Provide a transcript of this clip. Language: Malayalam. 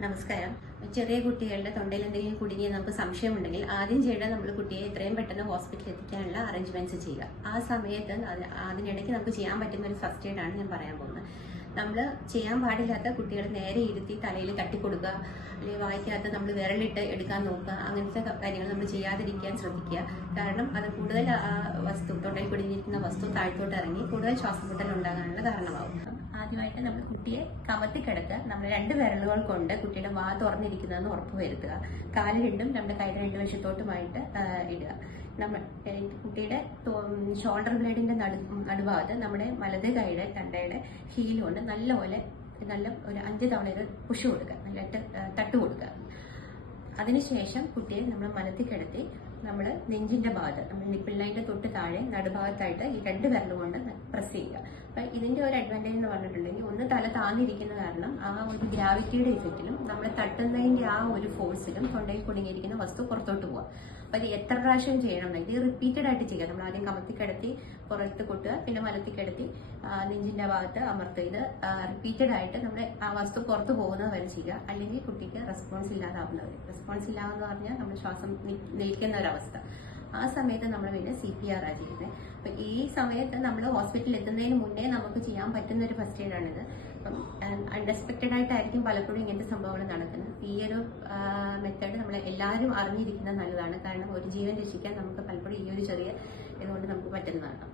നമസ്കാരം. ചെറിയ കുട്ടികളുടെ തൊണ്ടയിൽ എന്തെങ്കിലും കുടുങ്ങിയ നമുക്ക് സംശയമുണ്ടെങ്കിൽ ആദ്യം ചെയ്യേണ്ടത് നമ്മൾ കുട്ടിയെ എത്രയും പെട്ടെന്ന് ഹോസ്പിറ്റലിൽ എത്തിക്കാനുള്ള അറേഞ്ച്മെന്റ്സ് ചെയ്യുക. ആ സമയത്ത് അത് അതിനിടയ്ക്ക് നമുക്ക് ചെയ്യാൻ പറ്റുന്ന ഒരു ഫസ്റ്റ് എയ്ഡ് ആണ് ഞാൻ പറയാൻ പോകുന്നത്. നമ്മൾ ചെയ്യാൻ പാടില്ലാത്ത കുട്ടികൾ നേരെ ഇരുത്തി തലയിൽ തട്ടിക്കൊടുക്കുക അല്ലെങ്കിൽ വായിക്കാത്ത നമ്മൾ വിരലിട്ട് എടുക്കാൻ നോക്കുക അങ്ങനത്തെ കാര്യങ്ങൾ നമ്മൾ ചെയ്യാതിരിക്കാൻ ശ്രദ്ധിക്കുക. കാരണം അത് കൂടുതൽ വസ്തു തൊണ്ടയിൽ കുടുങ്ങിയിരിക്കുന്ന വസ്തു താഴ്ത്തോട്ട് ഇറങ്ങി കൂടുതൽ ശ്വാസമുട്ടൽ ഉണ്ടാകാനുള്ള കാരണമാകും ആദ്യമായിട്ട് നമ്മൾ കുട്ടിയെ കമത്തി കിടത്തുക നമ്മൾ രണ്ട് വിരലുകൾ കൊണ്ട് കുട്ടിയുടെ വാ തുറന്നിരിക്കുന്നതെന്ന് ഉറപ്പ് വരുത്തുക. കാൽ രണ്ടും നമ്മുടെ കൈ രണ്ട് വശത്തോട്ടുമായിട്ട് ഇടുക. നമ്മൾ കുട്ടിയുടെ ഷോൾഡർ ബ്ലേഡിന്റെ നടു നടുഭാഗത്ത് നമ്മുടെ വലത് കൈയുടെ തണ്ടയുടെ ഹീൽ കൊണ്ട് നല്ലപോലെ നല്ല ഒരു അഞ്ച് തവണ ഒരു പുഷ് കൊടുക്കുക. നല്ല തട്ട് കൊടുക്കുക. അതിനുശേഷം കുട്ടിയെ നമ്മൾ മനത്തിൽ കിടത്തി നമ്മൾ നെഞ്ചിന്റെ ഭാഗത്ത് നമ്മൾ നിപ്പിൾ ലൈന്റെ തൊട്ട് താഴെ നടുഭാഗത്തായിട്ട് ഈ രണ്ട് വിരൽ കൊണ്ട് പ്രസ് ചെയ്യുക. അപ്പൊ ഇതിന്റെ ഒരു അഡ്വാന്റേജ് എന്ന് പറഞ്ഞിട്ടുണ്ടെങ്കിൽ ഒന്ന് തല താന്നിരിക്കുന്ന കാരണം ആ ഒരു ഗ്രാവിറ്റിയുടെ ഇഫക്റ്റിലും നമ്മൾ തട്ടുന്നതിന്റെ ആ ഒരു ഫോഴ്സിലും തൊണ്ടയിൽ കുടുങ്ങിയിരിക്കുന്ന വസ്തു പുറത്തോട്ട് പോവാം. അപ്പൊ ഇത് എത്ര പ്രാവശ്യം ചെയ്യണമെന്നുണ്ടെങ്കിൽ റിപ്പീറ്റഡ് ആയിട്ട് ചെയ്യുക. നമ്മൾ ആദ്യം കമത്തി കിടത്തി പുറത്ത് കൊട്ടുക പിന്നെ മലത്തി കിടത്തി നെഞ്ചിന്റെ ഭാഗത്ത് അമർത്തുക. ഇത് റിപ്പീറ്റഡ് ആയിട്ട് നമ്മൾ ആ വസ്തു പുറത്ത് പോകുന്നത് വരെ ചെയ്യുക. അല്ലെങ്കിൽ കുട്ടിക്ക് റെസ്പോൺസ് ഇല്ലാതാവുന്നത് റെസ്പോൺസ് ഇല്ലാന്ന് പറഞ്ഞാൽ നമ്മൾ ശ്വാസം നിൽക്കുന്ന നിൽക്കുന്ന ഒരവസ്ഥ ആ സമയത്ത് നമ്മൾ പിന്നെ സി പി ആർ ആ ചെയ്യുന്നത് അപ്പം ഈ സമയത്ത് നമ്മൾ ഹോസ്പിറ്റലിൽ എത്തുന്നതിന് മുന്നേ നമുക്ക് ചെയ്യാൻ പറ്റുന്ന ഒരു ഫസ്റ്റ് എയ്ഡ് ആണിത്. അപ്പം അൺഎക്സ്പെക്റ്റഡ് ആയിട്ടായിരിക്കും പലപ്പോഴും ഇങ്ങനത്തെ സംഭവങ്ങൾ നടക്കുന്നത്. ഈ ഒരു മെത്തേഡ് നമ്മൾ എല്ലാവരും അറിഞ്ഞിരിക്കുന്നത് നല്ലതാണ്. കാരണം ഒരു ജീവൻ രക്ഷിക്കാൻ നമുക്ക് പലപ്പോഴും ഈ ഒരു ചെറിയ ഇതുകൊണ്ട് നമുക്ക് പറ്റുന്നതാണ്.